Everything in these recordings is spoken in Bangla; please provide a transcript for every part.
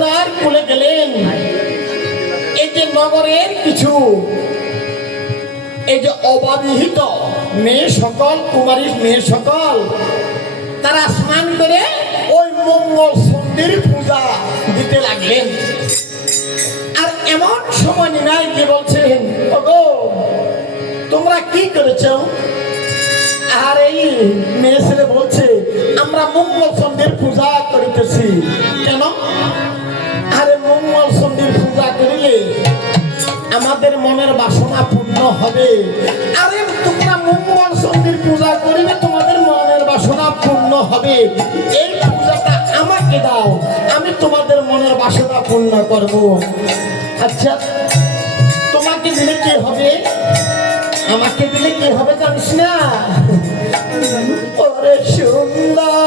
যমুনার কূলে গেলেন। এই যে নগরের কিছু এই যে অবাবিহিত মেয়ে সকল, কুমারী মেয়ে সকল, তারা স্নান করে ওই মঙ্গল চণ্ডীর পূজা দিতে লাগলেন। আর এমন সময় নিনাই কি বলছেন, ওগো তোমরা কি করেছ? আর এই মেয়ে ছেলে বলছে, আমরা মঙ্গল চণ্ডীর পূজা করিতেছি। কেন? আরে মঙ্গল চণ্ডীর পূজা করিলে আমাদের মনের বাসনা পূর্ণ হবে। আরে তোমরা মঙ্গল চণ্ডীর পূজা করিলে তোমাদের মনের বাসনা পূর্ণ হবে। এই পূজাটা আমাকে দাও, আমি তোমাদের মনের বাসনা পূর্ণ করব। আচ্ছা, তোমাকে দিলে কি হবে? আমাকে দিলে কি হবে জানিস না? ওরে সুন্দর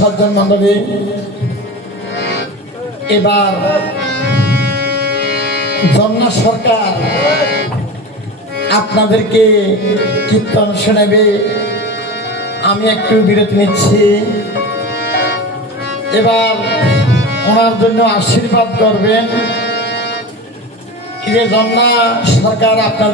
সজ্জন মন্ডলী, এবার জন্না সরকার আপনাদেরকে কীর্তন শোনাবে। আমি একটু বিরতি নিচ্ছি। এবার ওনার জন্য আশীর্বাদ করবেন। যে জন্না সরকার আপনার